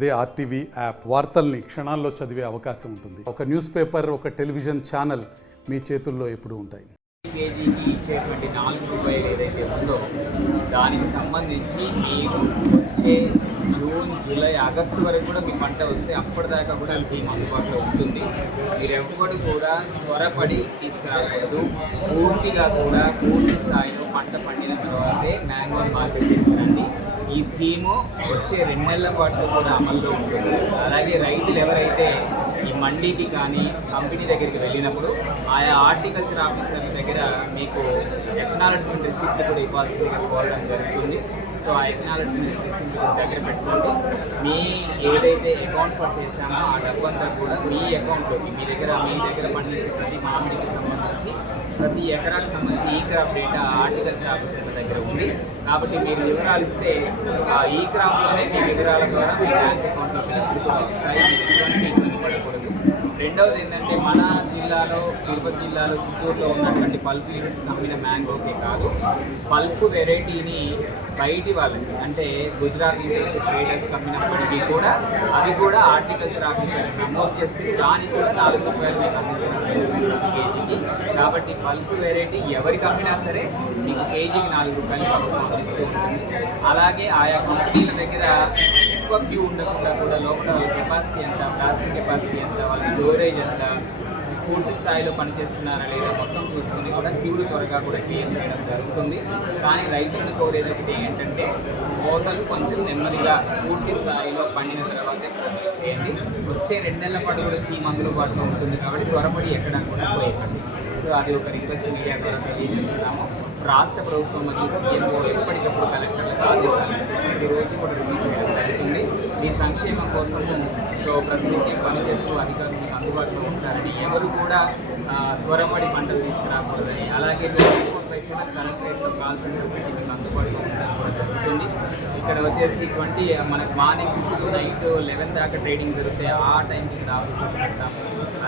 అదే RTV app వార్తల్ని క్షణాల్లో చదివే అవకాశం ఉంటుంది. ఒక న్యూస్ పేపర్, ఒక టెలివిజన్ ఛానల్ మీ చేతుల్లో ఎప్పుడూ ఉంటాయి. కేజీకి ఇచ్చేటువంటి 4 రూపాయలు ఏదైతే ఉందో దానికి సంబంధించి మీరు వచ్చే జూన్, జూలై, ఆగస్టు వరకు కూడా మీ పంట వస్తే అప్పటిదాకా కూడా స్కీమ్ అందుబాటులో ఉంటుంది. మీరు ఎవ్వరు కూడా త్వరపడి తీసుకురాలేదు. పూర్తిగా కూడా పూర్తి స్థాయిలో పంట పండిన తర్వాతే మ్యాంగో మార్కెట్ తీసుకురండి. ఈ స్కీము వచ్చే 2 నెలల పాటు కూడా అమల్లో ఉంటుంది. అలాగే రైతులు ఎవరైతే ఈ మండీకి కానీ కంపెనీ దగ్గరికి వెళ్ళినప్పుడు ఆయా హార్టికల్చర్ ఆఫీసర్ల దగ్గర మీకు ఎక్నాలజ్మెంట్ రిసిప్ట్ కూడా ఇవ్వాల్సిందిగా కోరడం జరుగుతుంది. సో ఆ ఎక్నాలజ్మెంట్ రిసిప్ట్ దగ్గర పెట్టుకోండి. మీ ఏదైతే అకౌంట్ ఫర్ చేశామో ఆ డబ్బంతా కూడా మీ అకౌంట్లోకి మీ దగ్గర పండించే ప్రతి మామిడికి సంబంధించి ప్రతి ఎకరాకు సంబంధించి ఈ క్రాప్ డేటా హార్టికల్చర్ ఆఫీసర్ల దగ్గర ఉంది. కాబట్టి మీరు వివరాలు ఇస్తే ఆ ఈ క్రాప్లోనే మీ వివరాల ద్వారా మీ బ్యాంక్ అకౌంట్లోకి డబ్బులు కూడా వస్తాయి. మీరు ఎటువంటి ఇబ్బంది పడకూడదు. రెండవది ఏంటంటే మన జిల్లాలో, తిరుపతి జిల్లాలో, చిత్తూరులో ఉన్నటువంటి పల్ప్ యూనిట్స్ కమ్మిన మ్యాంగోకే కాదు, పల్ప్ వెరైటీని బయటి వాళ్ళకి అంటే గుజరాత్ నుంచి వచ్చే ట్రేడర్స్ కమ్మినప్పటికీ కూడా అవి కూడా హార్టికల్చర్ ఆఫీసర్ నమోదు చేసుకుని దానికి కూడా 4 రూపాయలు మీకు అందించడం జరుగుతుంది కేజీకి. కాబట్టి పల్ప్ వెరైటీ ఎవరికి అమ్మినా సరే మీకు కేజీకి 4 రూపాయలు ప్రభుత్వం అందిస్తూ ఉంటుంది. అలాగే ఆయా కంపెనీల దగ్గర ఎక్కువ క్యూ ఉండకుండా కూడా లోపల వాళ్ళ కెపాసిటీ ఎంత, ప్రాసెసింగ్ కెపాసిటీ ఎంత, వాళ్ళ స్టోరేజ్ ఎంత, పూర్తి స్థాయిలో పనిచేస్తున్నారా లేదా మొత్తం చూసుకుని కూడా క్యూలు త్వరగా కూడా క్లియర్ చేయడం జరుగుతుంది. కానీ రైతులను కోరేది ఒకటి ఏంటంటే కోతలు కొంచెం నెమ్మదిగా పూర్తి స్థాయిలో పండిన తర్వాతే కోతలు చేయండి. వచ్చే 2 నెలల పాటు కూడా స్కీమ్ అందుబాటులో ఉంటుంది. కాబట్టి త్వరపడి ఎక్కడ కూడా పోయేయండి. సో అది ఒక రిక్వెస్ట్ మీడియా ద్వారా తెలియజేస్తున్నాము. రాష్ట్ర ప్రభుత్వం మరియు సీఎంఓ ఎప్పటికప్పుడు కలెక్టర్లకు ఆదేశాలు ప్రతిరోజు కూడా రివ్యూ చేయడం జరుగుతుంది. మీ సంక్షేమం కోసము సో ప్రతినిత్యం పనిచేస్తూ అధికారులు అందుబాటులో ఉంటారని, ఎవరు కూడా త్వరపడి పంటలు తీసుకురాకూడదని, అలాగే పైసలు కలెక్టరేట్లో కాల్ సెంటర్ పెట్టి మీకు అందుబాటులో ఉండడం కూడా జరుగుతుంది. ఇక్కడ వచ్చేసి మనకు మార్నింగ్ 6 to నైట్ 11 దాకా ట్రేడింగ్ జరుగుతాయి. ఆ టైంకి ఇక్కడ ఆఫీసులు పెడతాము.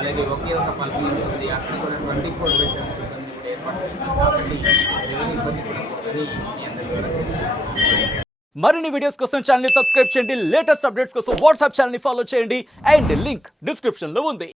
అలాగే ఒకే ఒక పల్ప్ ఉంది, అక్కడ కూడా 24/7 సిబ్బంది కూడా ఏర్పాటు చేస్తాం. కాబట్టి ఎవరి ఇబ్బంది కూడా పోదని మీ అందరికీ కూడా తెలియజేస్తాం. మరిన్ని వీడియోస్ కోసం ఛానల్ ని సబ్స్క్రైబ్ చేయండి. లేటెస్ట్ అప్డేట్స్ కోసం వాట్సాప్ ఛానల్ ని ఫాలో చేయండి. అండ్ లింక్ డిస్క్రిప్షన్ లో ఉంది.